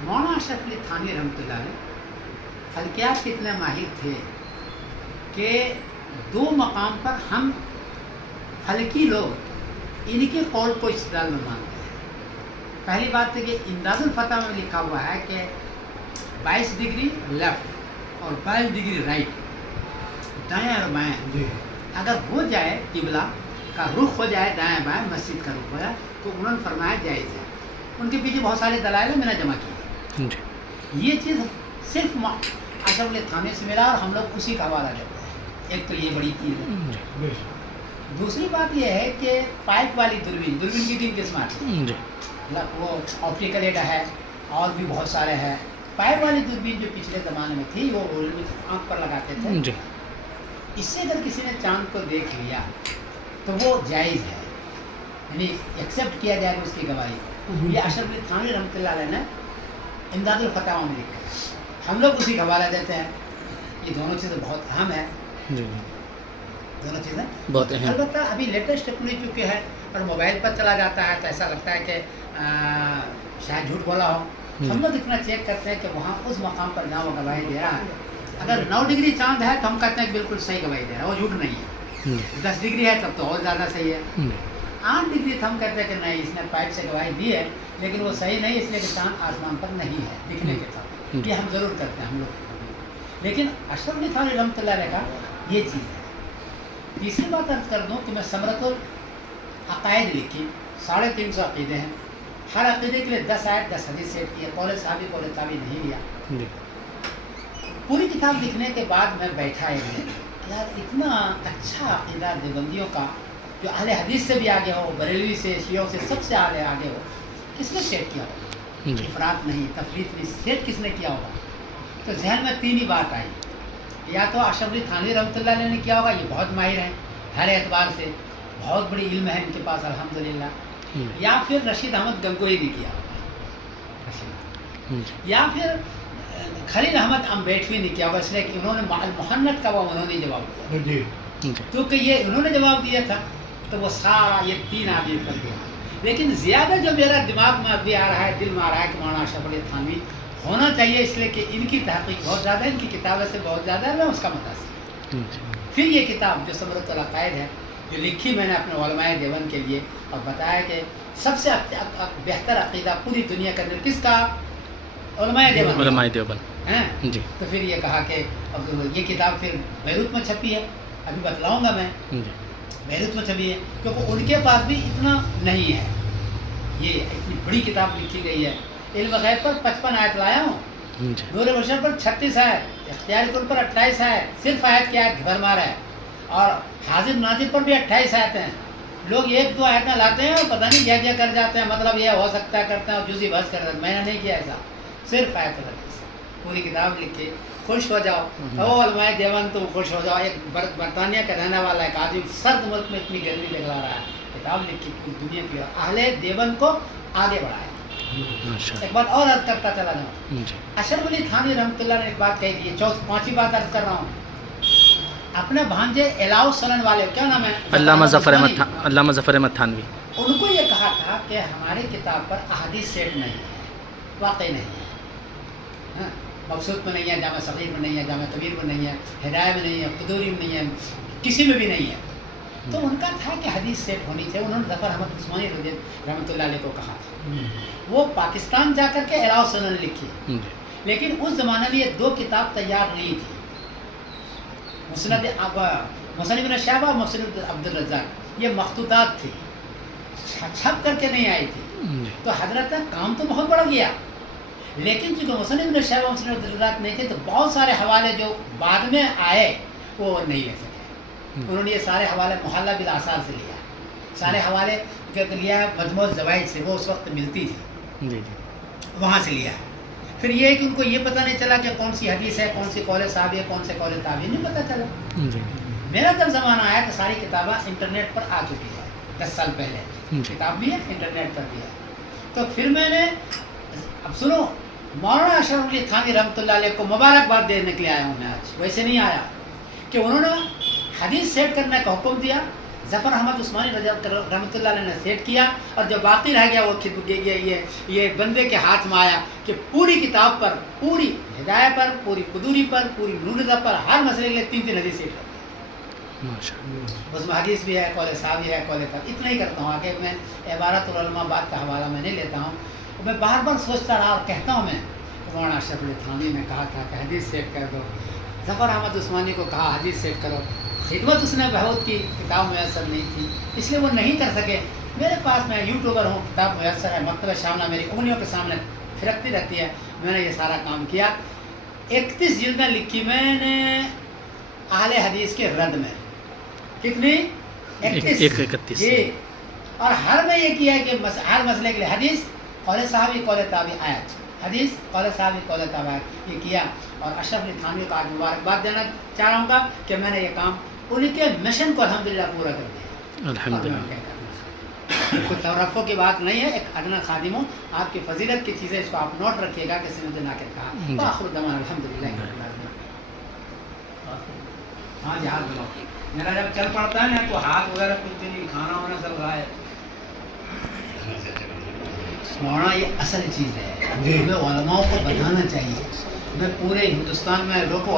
مولانا اشرف علی تھانوی رحمۃ اللہ علیہ فلکیات کے اتنے ماہر تھے کہ دو مقام پر ہم فلکی لوگ ان کے قول کو استدلال میں مانتے ہیں. پہلی بات ہے کہ امداد الفتح میں لکھا ہوا ہے کہ 22 ڈگری لیفٹ اور 22 ڈگری رائٹ، دائیں اور بائیں اگر ہو جائے، قبلہ کا رخ ہو جائے دائیں بائیں، مسجد کا رخ ہو جائے، تو انہوں نے فرمایا جائز ہے. ان کے پیچھے بہت سارے دلائل ہیں، میں نے جمع کیے. یہ چیز صرف اشرف علی تھانوی سے ملا اور ہم لوگ اسی کا حوالہ دیتے ہیں. ایک تو یہ بڑی چیز ہے. دوسری بات یہ ہے کہ پائپ والی دوربین کی 3 قسم آتی ہے، وہ آپٹیکل ایڈا ہے اور بھی بہت سارے ہیں. پائپ والی دوربین جو پچھلے زمانے میں تھی وہ آنکھ پر لگاتے تھے. اس سے اگر کسی نے چاند کو دیکھ لیا تو وہ جائز ہے، یعنی ایکسیپٹ کیا جائے گا اس کی گواہی. یہ اشرف علی تھانوی رحمۃ اللہ علیہ نے امداد الفتح میں لکھا ہے، ہم لوگ اسی کا حوالہ دیتے ہیں. یہ دونوں چیزیں بہت اہم ہیں، دونوں چیزیں بہت اہم. البتہ ابھی لیٹسٹ ٹیکنالوجی چونکہ ہے اور موبائل پر چلا جاتا ہے تو ایسا لگتا ہے کہ شاید جھوٹ بولا ہو. ہم لوگ اتنا چیک کرتے ہیں کہ وہاں اس مقام پر جہاں وہ گواہی دے رہا ہے، اگر 9 ڈگری چاند ہے تو ہم کہتے ہیں کہ بالکل صحیح گواہی دے رہا ہے، وہ جھوٹ نہیں ہے. 10 ڈگری ہے تب تو اور زیادہ صحیح ہے. 8 ڈگری تو ہم کہتے ہیں کہ نہیں، اس نے پائپ سے گواہی دی ہے لیکن وہ صحیح نہیں، اس لیے کہ چاند آسمان پر نہیں ہے دکھنے کے طور. یہ ہم ضرور کرتے ہیں ہم لوگ. لیکن اشرف علی تھانوی رحمۃ اللہ علیہ کا یہ چیز ہے. تیسری بات عرض کر دوں کہ میں ثمرۃ العقائد لکھی، 350 عقیدے ہیں. ہر عقیدے کے لیے 10 آیت 10 حدیث سیٹ کی ہے. قول صحابی قول تابعی نہیں لیا. پوری کتاب لکھنے کے بعد میں بیٹھا یار اتنا اچھا عقیدہ دیوبندیوں کا جو اہل حدیث سے بھی آگے ہو، بریلوی سے، شیعوں سے، سب سے آگے ہو، کس نے سیٹ کیا ہوگا؟ افراط نہیں، تفریط نہیں، سیٹ کس نے کیا ہوگا؟ تو ذہن میں 3 ہی بات آئی. یا تو اشرف علی تھانوی رحمۃ اللہ علیہ نے کیا ہوگا، یہ بہت ماہر ہیں ہر اعتبار سے، بہت بڑی علم ہے ان کے پاس الحمدللہ. یا پھر رشید احمد گنگوئی نے کیا ہوگا، یا پھر خلیل احمد امبیٹوی نے کیا ہوگا. اس لیے کہ انہوں نے المحنت کا وہ انہوں نے جواب دیا، کیونکہ یہ انہوں نے جواب دیا تھا تو وہ سارا یہ 3 آدمی کر دیا. لیکن زیادہ جو میرا دماغ میں ابھی آ رہا ہے، دل میں آ رہا ہے کہ مولانا اشرف علی تھانوی ہونا چاہیے، اس لیے کہ ان کی تحقیق بہت زیادہ ہے، ان کی کتابیں سے بہت زیادہ ہے، میں اس کا متاثر. پھر یہ کتاب جو ثمرۃ العقائد ہے، جو لکھی میں نے اپنے علماء دیوبند کے لیے اور بتایا کہ سب سے بہتر عقیدہ پوری دنیا کے اندر کس کا؟ علماء دیوبند ہیں. تو پھر یہ کہا کہ اب یہ کتاب پھر بیروت میں چھپی ہے، ابھی بتلاؤں گا میں. بیروت میں چھپی ہے کیونکہ ان کے پاس بھی اتنا نہیں ہے. یہ اتنی بڑی کتاب لکھی گئی ہے. علم غیب پر 55 آیت لایا ہوں، نور بشر پر 36 آیت، اختیاری کل پر 28 آیت، صرف آیت کی آیت گھر مارا ہے، اور حاضر ناظر پر بھی 28 آیتیں ہیں. لوگ 1-2 آیتیں لاتے ہیں اور پتہ نہیں کیا کر جاتے ہیں، مطلب یہ ہو سکتا ہے کرتے ہیں اور جزی بحث کرتے ہیں. میں نے نہیں کیا ایسا، صرف آیت الحدیث. پوری کتاب لکھ کے خوش ہو جاؤ. او علماء دیوبند تو خوش ہو جاؤ. ایک برطانیہ کا رہنے والا ایک آدمی سرد ملک میں اتنی گرمی دکھلا رہا ہے، کتاب لکھ کے پوری دنیا کی اہل دیوبند کو آگے بڑھائے. ایک بات اور عرض کرتا چلا جاؤں. اشرف علی تھانوی رحمۃ اللہ نے ایک بات کہی تھی، 5ویں بات عرض کر رہا ہوں. اپنے بھانجے علاؤ سنن والے، کیا نام ہے؟ علامہ ظفر احمد تھانوی. ان کو یہ کہا تھا کہ ہماری کتاب پر احادیث سیٹ نہیں ہے، واقعی نہیں ہے. مقصود میں نہیں ہے، جامع صغیر میں نہیں ہے، جامع کبیر میں نہیں ہے، ہدایہ میں نہیں ہے، قدوری میں نہیں ہے، کسی میں بھی نہیں ہے. تو ان کا تھا کہ حدیث سیٹ ہونی چاہیے. انہوں نے ظفر احمد عثمانی رحمۃ اللہ علیہ کو کہا تھا. وہ پاکستان جا کر کے علاؤ سنن لکھی، لیکن اس زمانے میں یہ 2 کتاب تیار نہیں تھی. مصنف ابن شہبہ اور مصنف عبدالرزاق، یہ مخطوطات تھی، چھپ کر کے نہیں آئی تھی. تو حضرت کام تو بہت بڑھ گیا، لیکن چونکہ مصنف ابن شہبہ مصنف عبدالرزاق نہیں تھے تو بہت سارے حوالے جو بعد میں آئے وہ نہیں لے سکے. انہوں نے یہ سارے حوالے محلہ بالآثار سے لیا، سارے حوالے لیا مجموع الزوائد سے، وہ اس وقت ملتی تھی، وہاں سے لیا. پھر یہ کہ ان کو یہ پتہ نہیں چلا کہ کون سی حدیث ہے، کون سی قول صحابی ہے، کون سے قول تابعی، نہیں پتہ چلا. میرا جب زمانہ آیا تو ساری کتابیں انٹرنیٹ پر آ چکی ہے. 10 سال پہلے کتاب بھی ہے، انٹرنیٹ پر بھی ہے. تو پھر میں نے، اب سنو، مولانا اشرف علی تھانوی رحمۃ اللہ علیہ کو مبارکباد دینے کے لیے آیا ہوں میں آج. ویسے نہیں آیا کہ انہوں نے حدیث سیٹ کرنے کا حکم دیا، ظفر احمد عثمانی رحمۃ اللہ علیہ نے سیٹ کیا، اور جو باقی رہ گیا وہ یہ بندے کے ہاتھ میں آیا کہ پوری کتاب پر، پوری ہدایہ پر، پوری قدوری پر، پوری نورزہ پر، ہر مسئلے کے لیے 3 حدیث سیٹ کرتے ہیں۔ اس میں حدیث بھی ہے، قول صحابی ہے، قول پر اتنا ہی کرتا ہوں، آگے میں عبارت العلماء بات کا حوالہ میں نہیں لیتا ہوں۔ میں بار بار سوچتا رہا اور کہتا ہوں میں، مولانا اشرف علی تھانوی نے کہا تھا کہ حدیث سیٹ کر دو، ظفر احمد عثمانی کو کہا حدیث سیٹ کرو، خدمت اس نے بہت کی، کتاب میسر نہیں تھی اس لیے وہ نہیں کر سکے۔ میرے پاس، میں یوٹیوبر ہوں، کتاب میسر ہے، مکتبہ شاملہ میری انگلیوں کے سامنے پھرکتی رہتی ہے، میں نے یہ سارا کام کیا۔ 31 جلدیں لکھی میں نے اہل حدیث کے رد میں، کتنی؟ 31 جی، اور ہر میں یہ کیا کہ ہر مسئلے کے لیے حدیث، قول صحابی، قول تابعی، آیت، حدیث، قول صحابی، قول تابعی، یہ کیا۔ اور اشرف علی تھانوی کو آج مبارکباد دینا چاہ رہا ہوں گا کہ میں نے یہ کام ان کے مشن کو الحمدللہ پورا کر دیا الحمدللہ۔ کوئی تورفوں کی بات نہیں ہے، ایک ادنا خادم ہوں، آپ کی فضیلت کی چیزیں اس کو آپ نوٹ رکھیے گا، کسی نے مجھے ناقد کہا۔ آخر دمان الحمدللہ۔ ہاں جی، ہاتھ دلاؤ، میرا جب چل پڑتا ہے نا تو ہاتھ وغیرہ کچھ بھی نہیں، کھانا وانا سب رہا ہے۔ مولانا یہ اصل چیز ہے، ہمیں علماء کو بتانا چاہیے، میں پورے ہندوستان میں لوگوں